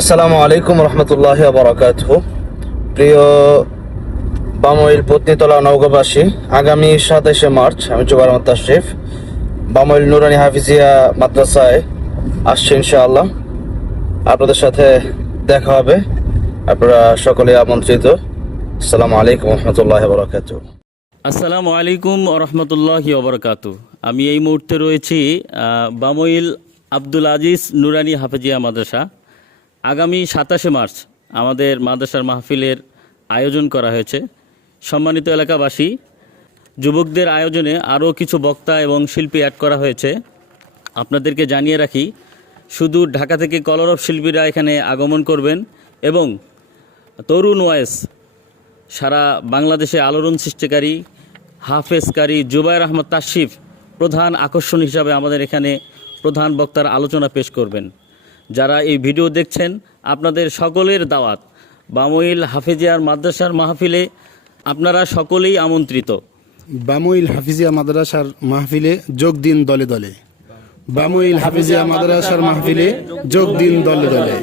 আসসালামু আলাইকুম রহমতুল্লাহি ওয়া বারাকাতুহু। প্রিয় বামইল পত্নীতলা নওগাঁবাসী, আগামী 27শে মার্চ আমি জুবাইর আহমদ তাশরিফ বামইল নুরানি হাফিজিয়া মাদ্রাসায় আসছি। ইনশাআল্লাহ আপনাদের সাথে দেখা হবে। আপনারা সকলে আমন্ত্রিত। আসসালামু আলাইকুম রহমতুল্লাহি ওয়া বারাকাতুহু। আসসালামু আলাইকুম রহমতুল্লাহি ওবরকাতু। আমি এই মুহূর্তে রয়েছি বামইল আব্দুল আজিজ নুরানি হাফিজিয়া মাদ্রাসা। আগামী 27শে মার্চ আমাদের মাদ্রাসার মাহফিলের আয়োজন করা হয়েছে। সম্মানিত এলাকাবাসী, যুবকদের আয়োজনে আরও কিছু বক্তা এবং শিল্পী অ্যাড করা হয়েছে। আপনাদেরকে জানিয়ে রাখি, শুধু ঢাকা থেকে কলরব শিল্পীরা এখানে আগমন করবেন এবং তরুণ ওয়েস সারা বাংলাদেশে আলোড়ন সৃষ্টিকারী হাফেজকারী জুবাইর আহমদ তাশরিফ প্রধান আকর্ষণ হিসাবে আমাদের এখানে প্রধান বক্তার আলোচনা পেশ করবেন। যারা এই ভিডিও দেখছেন, আপনাদের সকলের দাওয়াত বামইল হাফিজিয়ার মাদ্রাসার মাহফিলে আপনারা সকলেই আমন্ত্রিত। বামইল হাফিজিয়া মাদ্রাসার মাহফিলে যোগ দিন দলে দলে। বামইল হাফিজিয়া মাদ্রাসার মাহফিলে যোগ দিন দলে দলে।